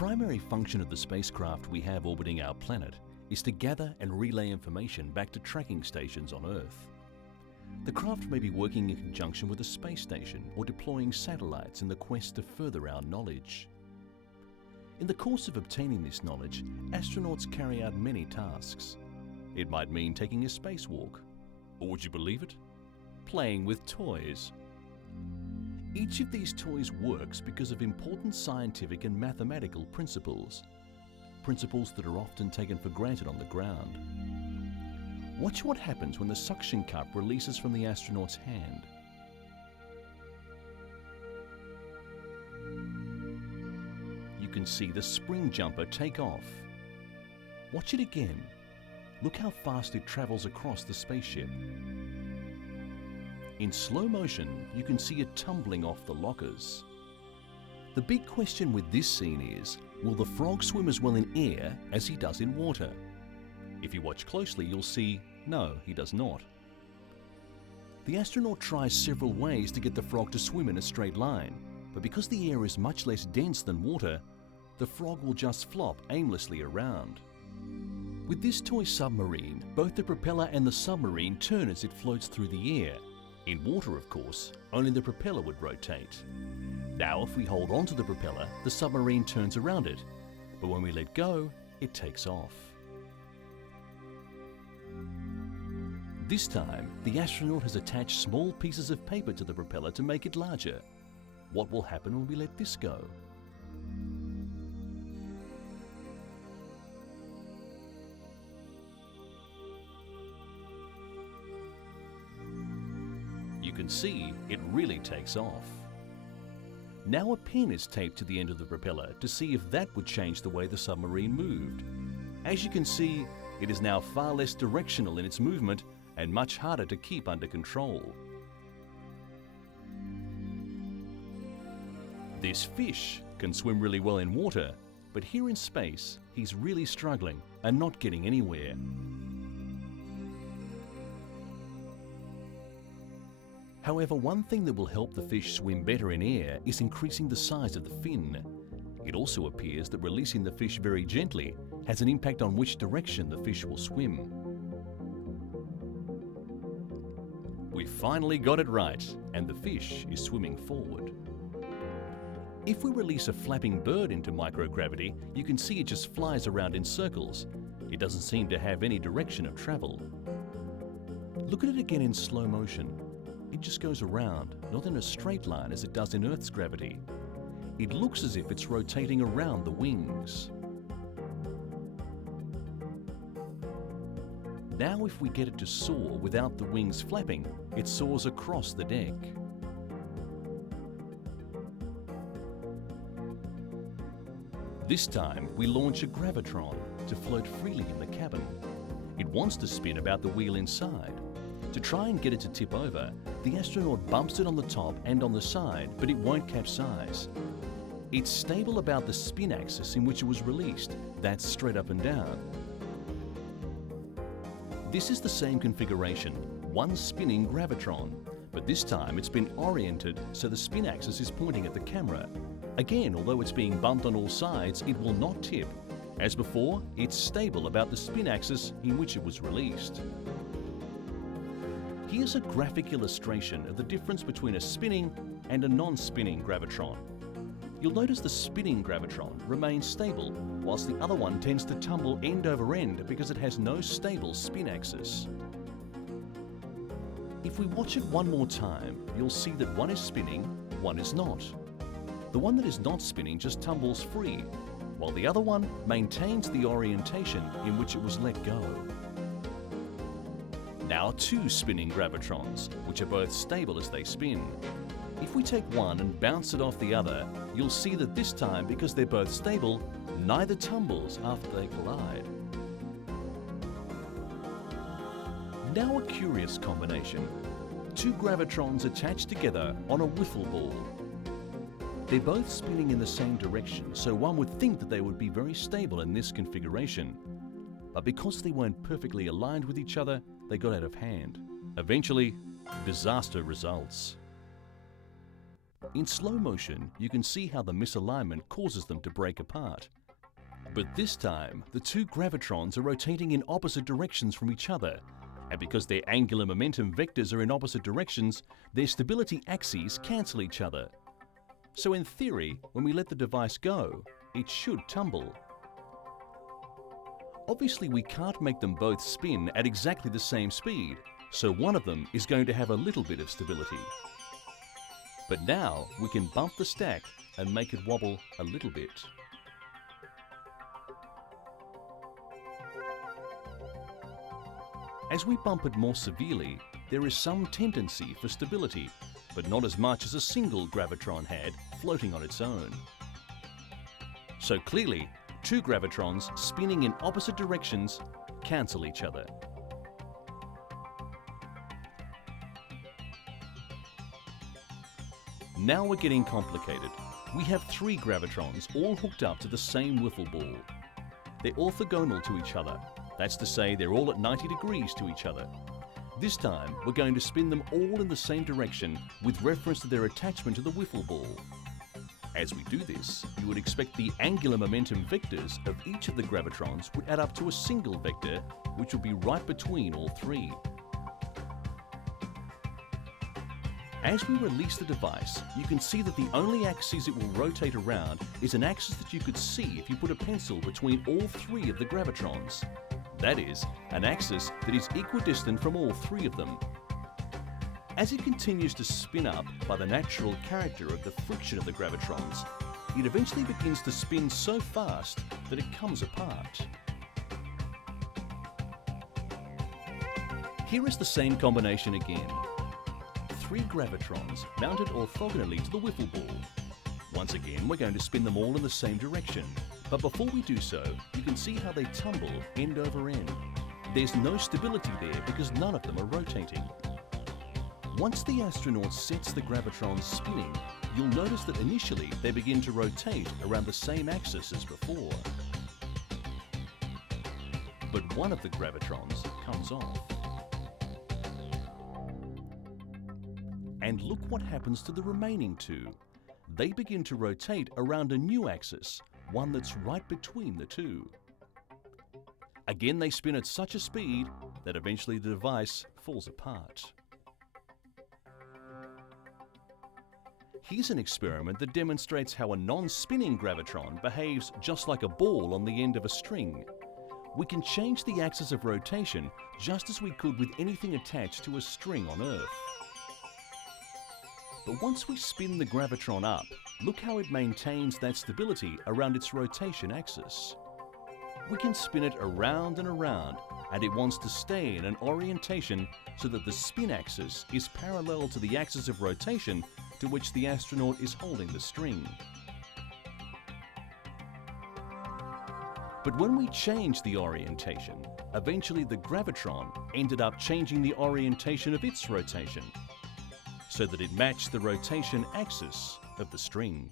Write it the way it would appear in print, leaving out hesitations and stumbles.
primary function of the spacecraft we have orbiting our planet is to gather and relay information back to tracking stations on Earth. The craft may be working in conjunction with a space station or deploying satellites in the quest to further our knowledge. In the course of obtaining this knowledge, astronauts carry out many tasks. It might mean taking a spacewalk, or would you believe it? Playing with toys. Each of these toys works because of important scientific and mathematical principles that are often taken for granted on the ground. Watch what happens when the suction cup releases from the astronaut's hand. You can see the spring jumper take off. Watch it again. Look how fast it travels across the spaceship. In slow motion, you can see it tumbling off the lockers. The big question with this scene is, will the frog swim as well in air as he does in water? If you watch closely, you'll see, no, he does not. The astronaut tries several ways to get the frog to swim in a straight line, but because the air is much less dense than water, the frog will just flop aimlessly around. With this toy submarine, both the propeller and the submarine turn as it floats through the air. In water, of course, only the propeller would rotate. Now, if we hold on to the propeller, the submarine turns around it, but when we let go, it takes off. This time, the astronaut has attached small pieces of paper to the propeller to make it larger. What will happen when we let this go? You can see it really takes off. Now a pin is taped to the end of the propeller to see if that would change the way the submarine moved. As you can see, it is now far less directional in its movement and much harder to keep under control. This fish can swim really well in water, but here in space, he's really struggling and not getting anywhere. However, one thing that will help the fish swim better in air is increasing the size of the fin. It also appears that releasing the fish very gently has an impact on which direction the fish will swim. We finally got it right, and the fish is swimming forward. If we release a flapping bird into microgravity, you can see it just flies around in circles. It doesn't seem to have any direction of travel. Look at it again in slow motion. It just goes around, not in a straight line as it does in Earth's gravity. It looks as if it's rotating around the wings. Now if we get it to soar without the wings flapping, it soars across the deck. This time we launch a Gravitron to float freely in the cabin. It wants to spin about the wheel inside. To try and get it to tip over, the astronaut bumps it on the top and on the side, but it won't capsize. It's stable about the spin axis in which it was released, that's straight up and down. This is the same configuration, one spinning Gravitron, but this time it's been oriented so the spin axis is pointing at the camera. Again, although it's being bumped on all sides, it will not tip. As before, it's stable about the spin axis in which it was released. Here's a graphic illustration of the difference between a spinning and a non-spinning Gravitron. You'll notice the spinning Gravitron remains stable, whilst the other one tends to tumble end over end because it has no stable spin axis. If we watch it one more time, you'll see that one is spinning, one is not. The one that is not spinning just tumbles free, while the other one maintains the orientation in which it was let go. Now two spinning Gravitrons, which are both stable as they spin. If we take one and bounce it off the other, you'll see that this time, because they're both stable, neither tumbles after they collide. Now a curious combination. Two Gravitrons attached together on a wiffle ball. They're both spinning in the same direction, so one would think that they would be very stable in this configuration. But because they weren't perfectly aligned with each other, they got out of hand. Eventually, disaster results. In slow motion, you can see how the misalignment causes them to break apart. But this time, the two gravitrons are rotating in opposite directions from each other, and because their angular momentum vectors are in opposite directions, their stability axes cancel each other. So in theory, when we let the device go, it should tumble. Obviously, we can't make them both spin at exactly the same speed, so one of them is going to have a little bit of stability. But now we can bump the stack and make it wobble a little bit. As we bump it more severely, there is some tendency for stability, but not as much as a single gravitron had floating on its own. So clearly, two gravitrons spinning in opposite directions cancel each other. Now we're getting complicated. We have three gravitrons all hooked up to the same wiffle ball. They're orthogonal to each other. That's to say they're all at 90 degrees to each other. This time, we're going to spin them all in the same direction with reference to their attachment to the wiffle ball. As we do this, you would expect the angular momentum vectors of each of the gravitrons would add up to a single vector, which would be right between all three. As we release the device, you can see that the only axis it will rotate around is an axis that you could see if you put a pencil between all three of the gravitrons. That is, an axis that is equidistant from all three of them. As it continues to spin up by the natural character of the friction of the gravitrons, it eventually begins to spin so fast that it comes apart. Here is the same combination again. Three gravitrons mounted orthogonally to the wiffle ball. Once again, we're going to spin them all in the same direction. But before we do so, you can see how they tumble end over end. There's no stability there because none of them are rotating. Once the astronaut sets the gravitrons spinning, you'll notice that initially they begin to rotate around the same axis as before. But one of the gravitrons comes off. And look what happens to the remaining two. They begin to rotate around a new axis, one that's right between the two. Again, they spin at such a speed that eventually the device falls apart. Here's an experiment that demonstrates how a non-spinning gravitron behaves just like a ball on the end of a string. We can change the axis of rotation just as we could with anything attached to a string on Earth. But once we spin the gravitron up, look how it maintains that stability around its rotation axis. We can spin it around and around, and it wants to stay in an orientation so that the spin axis is parallel to the axis of rotation to which the astronaut is holding the string. But when we changed the orientation, eventually the gravitron ended up changing the orientation of its rotation, so that it matched the rotation axis of the string.